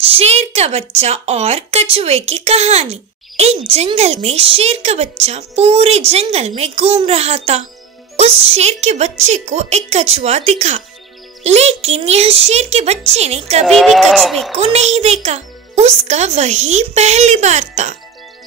शेर का बच्चा और कछुए की कहानी। एक जंगल में शेर का बच्चा पूरे जंगल में घूम रहा था। उस शेर के बच्चे को एक कछुआ दिखा, लेकिन यह शेर के बच्चे ने कभी भी कछुए को नहीं देखा। उसका वही पहली बार था।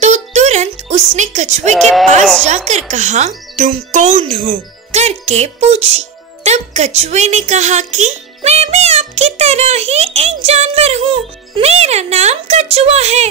तो तुरंत उसने कछुए के पास जाकर कहा, तुम कौन हो? करके पूछी। तब कछुए ने कहा कि मैं भी आपकी तरह ही एक जानवर हूँ, मेरा नाम कछुआ है।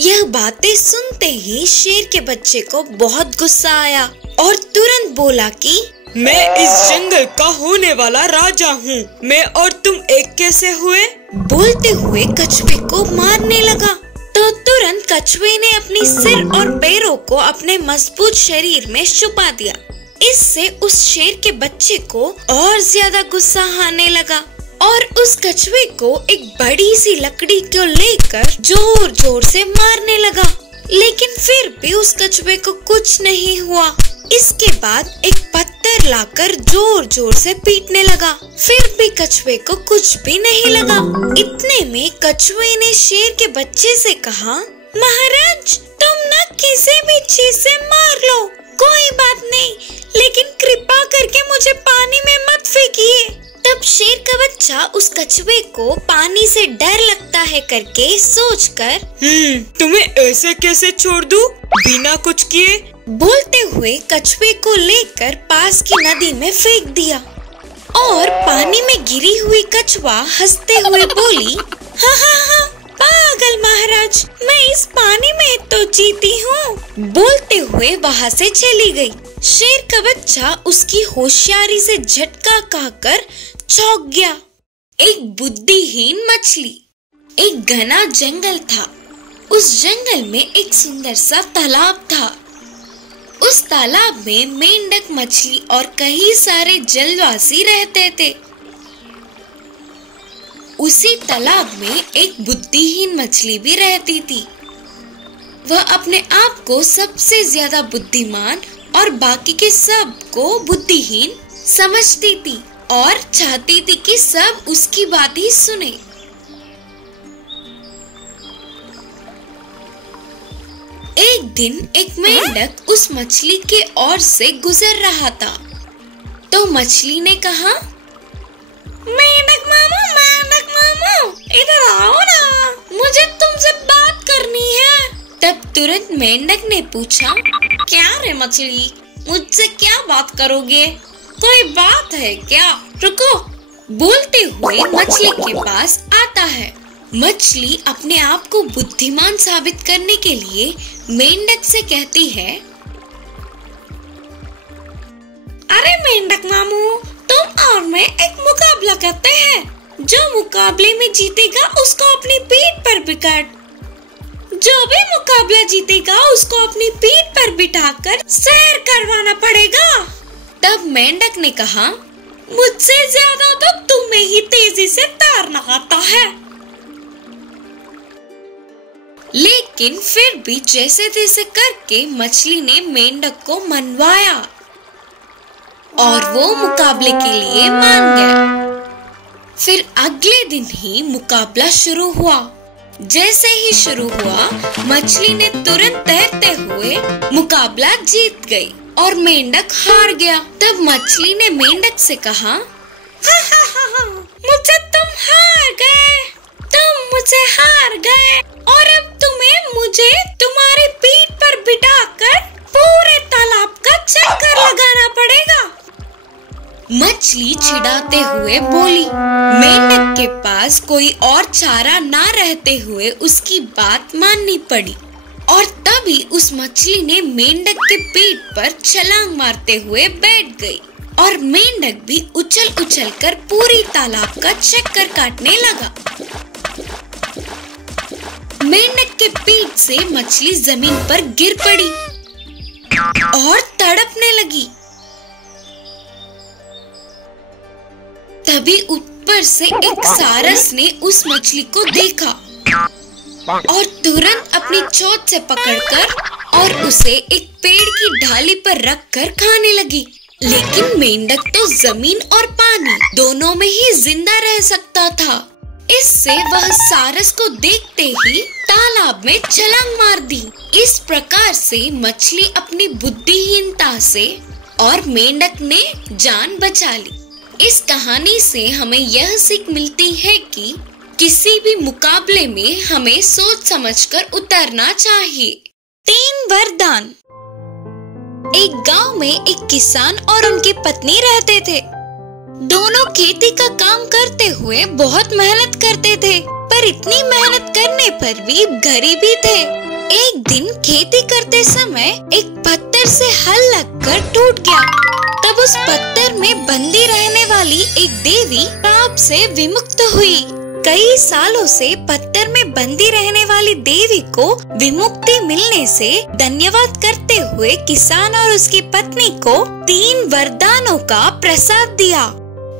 यह बातें सुनते ही शेर के बच्चे को बहुत गुस्सा आया और तुरंत बोला कि मैं इस जंगल का होने वाला राजा हूँ। मैं और तुम एक कैसे हुए? बोलते हुए कछुए को मारने लगा। तो तुरंत कछुए ने अपनी सिर और पैरों को अपने मजबूत शरीर में छुपा दिया। इससे उस शेर के बच्चे को और ज्यादा गुस्सा आने लगा और उस कछुए को एक बड़ी सी लकड़ी को लेकर जोर जोर से मारने लगा, लेकिन फिर भी उस कछुए को कुछ नहीं हुआ। इसके बाद एक पत्थर लाकर जोर जोर से पीटने लगा, फिर भी कछुए को कुछ भी नहीं लगा। इतने में कछुए ने शेर के बच्चे से कहा, महाराज तुम न किसी भी चीज से मार लो, कोई बात नहीं, लेकिन कृपा करके मुझे पानी में मत फेंकिए। तब शेर का बच्चा उस कछुए को पानी से डर लगता है करके सोचकर तुम्हें ऐसे कैसे छोड़ दूं बिना कुछ किए? बोलते हुए कछुए को लेकर पास की नदी में फेंक दिया और पानी में गिरी हुई कछुआ हंसते हुए बोली, हाँ हाँ हाँ पागल महाराज, मैं इस पानी में तो जीती हूँ। बोलते हुए वहाँ से चली गई। शेर का बच्चा उसकी होशियारी से झटका खाकर चौंक गया। एक बुद्धिहीन मछली। एक घना जंगल था। उस जंगल में एक सुंदर सा तालाब था। उस तालाब में मेंढक मछली और कई सारे जलवासी रहते थे। उसी तालाब में एक बुद्धिहीन मछली भी रहती थी। वह अपने आप को सबसे ज्यादा बुद्धिमान और बाकी के सब को बुद्धिहीन समझती थी और चाहती थी कि सब उसकी बात ही सुने। एक दिन एक मेंढक उस मछली के ओर से गुजर रहा था। तो मछली ने कहा, मेंढक मामू, इधर आओ ना, मुझे तुमसे बात करनी है। तब तुरंत मेंढक ने पूछा, क्या रे मछली, मुझसे क्या बात करोगे? कोई बात है क्या? रुको। बोलते हुए मछली के पास आता है। मछली अपने आप को बुद्धिमान साबित करने के लिए मेंढक से कहती है, अरे मेंढक मामू, तुम और मैं एक मुकाबला करते हैं। जो मुकाबले में जीतेगा उसको अपनी पीठ पर बिठाकर, जो भी मुकाबला जीतेगा उसको अपनी पीठ पर बिठाकर सैर करवाना पड़ेगा। तब मेंढक ने कहा, मुझसे ज्यादा तो तुम्हें ही तेजी से तैरना आता है। लेकिन फिर भी जैसे तैसे करके मछली ने मेंढक को मनवाया और वो मुकाबले के लिए मान गया। फिर अगले दिन ही मुकाबला शुरू हुआ। जैसे ही शुरू हुआ, मछली ने तुरंत तैरते हुए मुकाबला जीत गई और मेंढक हार गया। तब मछली ने मेंढक से कहा, मुझसे तुम हार गए, और अब तुम्हें मुझे तुम्हारी पीठ पर बिठाकर पूरे तालाब का चक्कर लगाना पड़ेगा। मछली चिढ़ाते हुए बोली। मेंढक के पास कोई और चारा ना रहते हुए उसकी बात माननी पड़ी और तभी उस मछली ने मेंढक के पीठ पर छलांग मारते हुए बैठ गई और मेंढक भी उछल उछल कर पूरी तालाब का चक्कर काटने लगा। मेंढक के पीठ से मछली जमीन पर गिर पड़ी और तड़पने लगी। तभी ऊपर से एक सारस ने उस मछली को देखा और तुरंत अपनी चोंच से पकड़कर और उसे एक पेड़ की ढाली पर रखकर खाने लगी। लेकिन मेंढक तो जमीन और पानी दोनों में ही जिंदा रह सकता था, इससे वह सारस को देखते ही तालाब में छलांग मार दी। इस प्रकार से मछली अपनी बुद्धिहीनता से और मेंढक ने जान बचा ली। इस कहानी से हमें यह सीख मिलती है कि किसी भी मुकाबले में हमें सोच समझकर उतरना चाहिए। 3 वरदान। एक गांव में एक किसान और उनकी पत्नी रहते थे। दोनों खेती का काम करते हुए बहुत मेहनत करते थे, पर इतनी मेहनत करने पर भी गरीबी थे। एक दिन खेती करते समय एक पत्थर से हल लगकर टूट गया। तब उस पत्थर में बंदी रहने वाली एक देवी पाप से विमुक्त हुई। कई सालों से पत्थर में बंदी रहने वाली देवी को विमुक्ति मिलने से धन्यवाद करते हुए किसान और उसकी पत्नी को 3 वरदानों का प्रसाद दिया।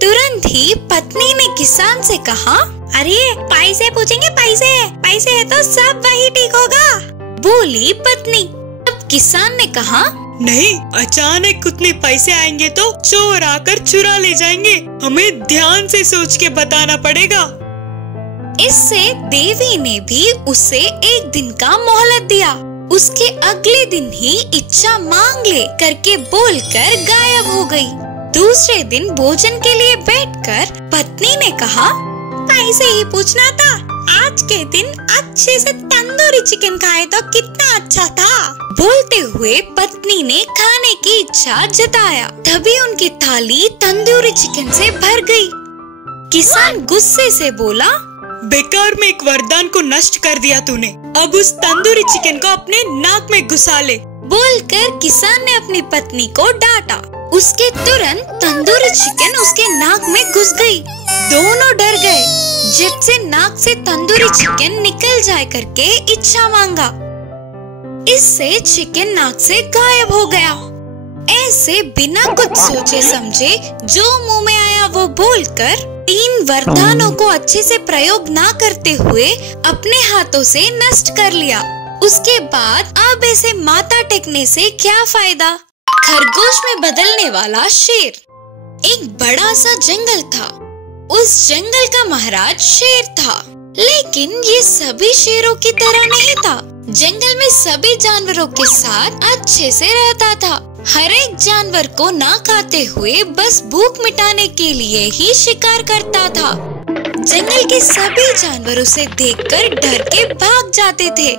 तुरंत ही पत्नी ने किसान से कहा, अरे पैसे पूछेंगे, पैसे है तो सब वही ठीक होगा, बोली पत्नी। अब किसान ने कहा, नहीं, अचानक उतने पैसे आएंगे तो चोर आकर चुरा ले जाएंगे, हमें ध्यान से सोच के बताना पड़ेगा। इससे देवी ने भी उसे 1 दिन का मोहलत दिया। उसके अगले दिन ही इच्छा मांग ले करके बोलकर गायब हो गई। दूसरे दिन भोजन के लिए बैठकर पत्नी ने कहा, पैसे ही पूछना था, आज के दिन अच्छे से तंदूरी चिकन खाए तो कितना अच्छा था। बोलते हुए पत्नी ने खाने की इच्छा जताया। तभी उनकी थाली तंदूरी चिकन से भर गई। किसान गुस्से से बोला, बेकार में एक वरदान को नष्ट कर दिया तूने, अब उस तंदूरी चिकन को अपने नाक में घुसा ले। बोलकर किसान ने अपनी पत्नी को डांटा। उसके तुरंत तंदूरी चिकन उसके नाक में घुस गई। दोनों डर गए। झट से नाक से तंदूरी चिकन निकल जाए करके इच्छा मांगा। इससे चिकन नाक से गायब हो गया। ऐसे बिना कुछ सोचे समझे जो मुंह में आया वो बोलकर 3 वरदानों को अच्छे से प्रयोग ना करते हुए अपने हाथों से नष्ट कर लिया। उसके बाद अब ऐसे माथा टेकने से क्या फायदा। खरगोश में बदलने वाला शेर। एक बड़ा सा जंगल था। उस जंगल का महाराज शेर था, लेकिन ये सभी शेरों की तरह नहीं था। जंगल में सभी जानवरों के साथ अच्छे से रहता था। हर एक जानवर को ना खाते हुए बस भूख मिटाने के लिए ही शिकार करता था। जंगल के सभी जानवर उसे देखकर डर के भाग जाते थे।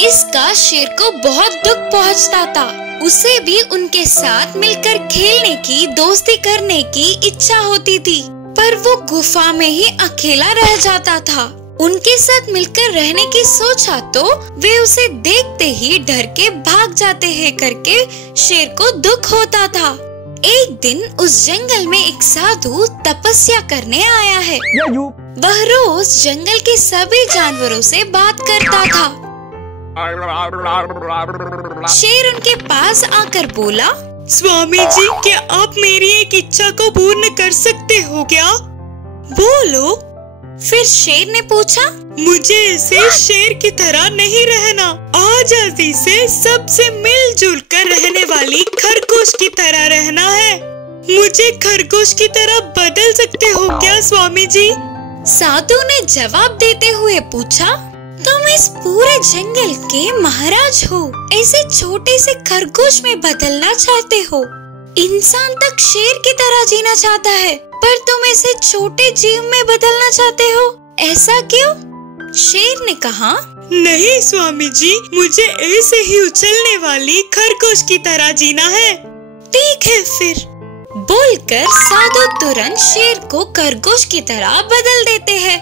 इसका शेर को बहुत दुख पहुंचता था। उसे भी उनके साथ मिलकर खेलने की, दोस्ती करने की इच्छा होती थी, पर वो गुफा में ही अकेला रह जाता था। उनके साथ मिलकर रहने की सोचा तो वे उसे देखते ही डर के भाग जाते हैं करके शेर को दुख होता था। एक दिन उस जंगल में एक साधु तपस्या करने आया है। वह रोज जंगल के सभी जानवरों से बात करता था। शेर उनके पास आकर बोला, स्वामी जी, क्या आप मेरी एक इच्छा को पूर्ण कर सकते हो क्या? बोलो। फिर शेर ने पूछा, मुझे ऐसे शेर की तरह नहीं रहना, आजादी से सबसे मिलजुल कर रहने वाली खरगोश की तरह रहना है। मुझे खरगोश की तरह बदल सकते हो क्या स्वामी जी? साधु ने जवाब देते हुए पूछा, तुम इस पूरे जंगल के महाराज हो, ऐसे छोटे से खरगोश में बदलना चाहते हो? इंसान तक शेर की तरह जीना चाहता है, पर तुम ऐसे छोटे जीव में बदलना चाहते हो, ऐसा क्यों? शेर ने कहा, नहीं स्वामी जी, मुझे ऐसे ही उछलने वाली खरगोश की तरह जीना है। ठीक है फिर, बोलकर साधु तुरंत शेर को खरगोश की तरह बदल देते हैं।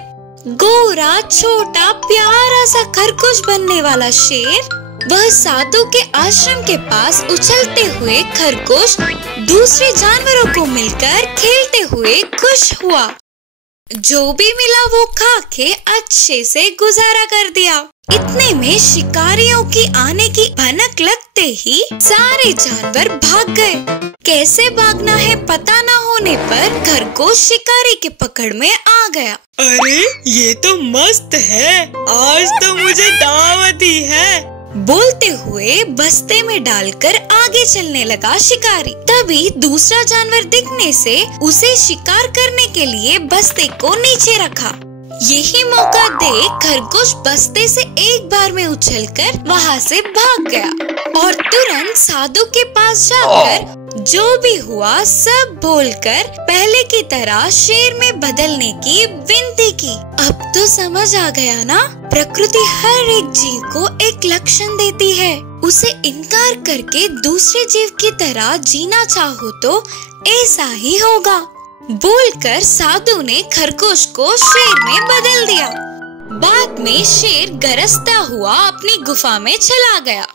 गोरा, छोटा, प्यारा सा खरगोश बनने वाला शेर वह साधु के आश्रम के पास उछलते हुए खरगोश दूसरे जानवरों को मिलकर खेलते हुए खुश हुआ। जो भी मिला वो खा के अच्छे से गुजारा कर दिया। इतने में शिकारियों की आने की भनक लगते ही सारे जानवर भाग गए। कैसे भागना है पता न होने पर खरगोश शिकारी के पकड़ में आ गया। अरे ये तो मस्त है, आज तो मुझे दावत ही है, बोलते हुए बस्ते में डालकर आगे चलने लगा शिकारी। तभी दूसरा जानवर दिखने से उसे शिकार करने के लिए बस्ते को नीचे रखा। यही मौका देख खरगोश बस्ते से एक बार में उछलकर वहाँ से भाग गया और तुरंत साधु के पास जाकर जो भी हुआ सब बोलकर पहले की तरह शेर में बदलने की विनती की। अब तो समझ आ गया ना, प्रकृति हर एक जीव को एक लक्षण देती है, उसे इनकार करके दूसरे जीव की तरह जीना चाहो तो ऐसा ही होगा। बोलकर साधु ने खरगोश को शेर में बदल दिया। बाद में शेर गरजता हुआ अपनी गुफा में चला गया।